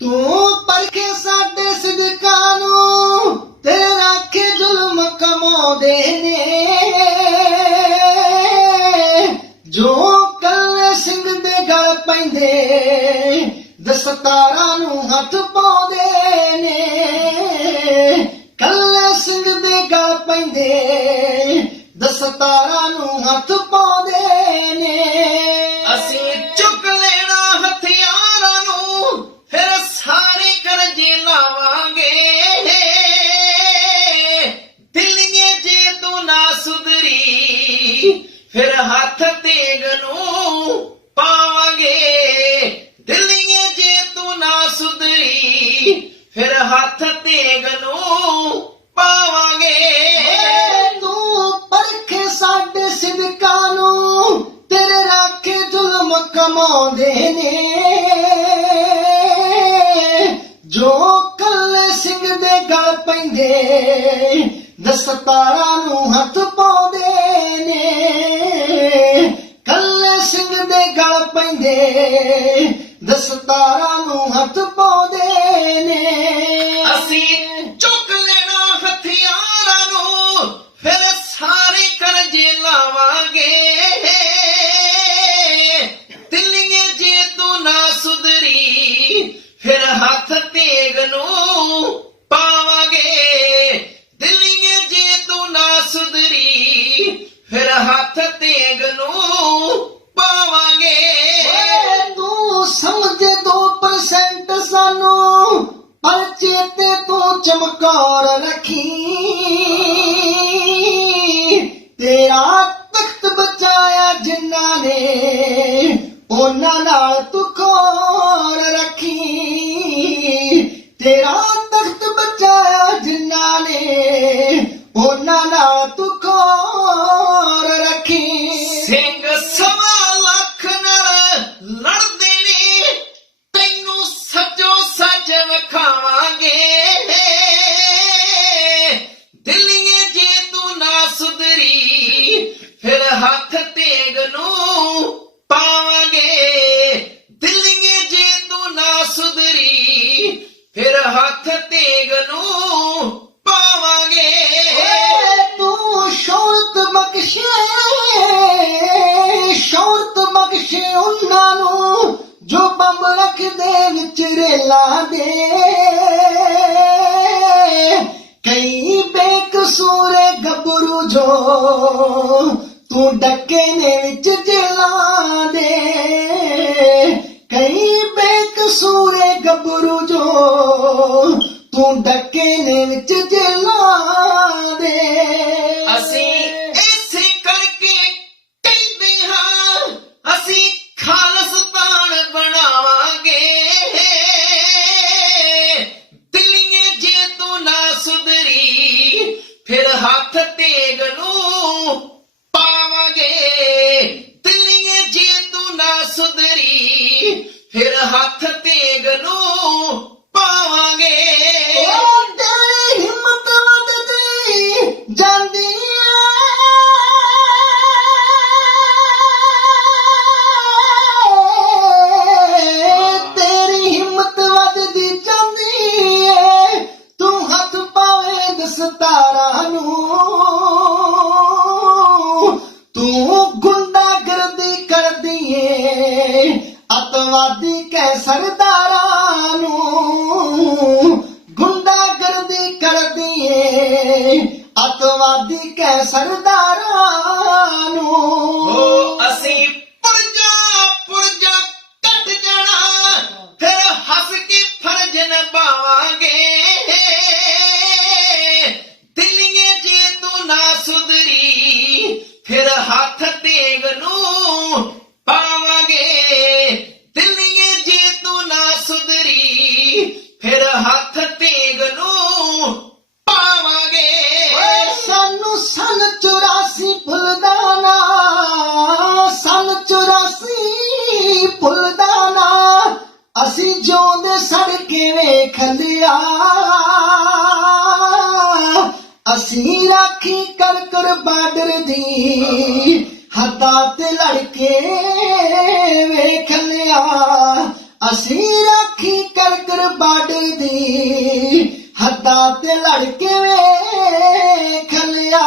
ਤੂੰ ਪਰਖੇ ਸਾਡੇ ਸਿਦਕਾਂ ਨੂੰ, ਤੇਰਾ ਕੇ ਜ਼ੁਲਮ ਕਮਾਉਂਦੇ ਨੇ। ਜੋ ਕੱਲੇ ਸਿੰਘ ਦੇ ਗਲ ਪੈਂਦੇ, ਦਸਤਾਰਾਂ ਨੂੰ ਹੱਥ ਪਾਉਂਦੇ ਨੇ। ਕੱਲੇ ਸਿੰਘ ਦੇ ਗਲ ਪੈਂਦੇ, ਦਸਤਾਰਾਂ ਨੂੰ ਹੱਥ ਪਾਉਂਦੇ ਸਤਾਰਾਂ ਨੂੰ ਹੱਥ ਪਾਉਂਦੇ ਨੇ। ਕੱਲੇ ਸਿੰਘ ਦੇ ਗਲ ਪੈਂਦੇ। ਦਸਤਾਰਾਂ ਨੂੰ ਹੱਥ ਪਾਉਂਦੇ ਤੇਰਾ ਤਖਤ ਬਚਾਇਆ ਜਿਨ੍ਹਾਂ ਨੇ ਉਹਨਾਂ ਨਾਲ ਬਖਸ਼ੇ ਸ਼ੌਰਤ ਬਖਸ਼ੇ ਉਹਨਾਂ ਨੂੰ, ਜੋ ਬੰਬ ਰੱਖਦੇ ਵਿੱਚ ਰੇਲਾ ਦੇ। ਕਈ ਬੇਕਸੂਰ ਗੱਭਰੂ ਜੋ ਤੂੰ ਡੱਕੇ ਨੇ ਵਿੱਚ ਜਲਾ ਦੇ। ਕਈ ਬੇਕਸੂਰ ਗੱਭਰੂ হাত ਅਤਵਾਦੀ ਕੈ ਸਰਦਾਰਾਂ ਨੂੰ। ਹੋ ਅਸੀਂ ਅਸੀਂ ਜਿਉਂਦੇ ਸੜ ਕਿਵੇਂ ਖਲਿਆ ਅਸੀਂ ਰਾਖੀ ਕਰ ਕਰ ਬਾਰਡਰ ਦੀ ਹੱਦਾਂ ਤੇ ਲੜ ਕੇ ਵੇਖ ਲਿਆ। ਅਸੀਂ ਰਾਖੀ ਕਰ ਕਰ ਬਾਰਡਰ ਦੀ ਹੱਦਾਂ ਤੇ ਲੜ ਕੇ ਵੇਖ ਲਿਆ।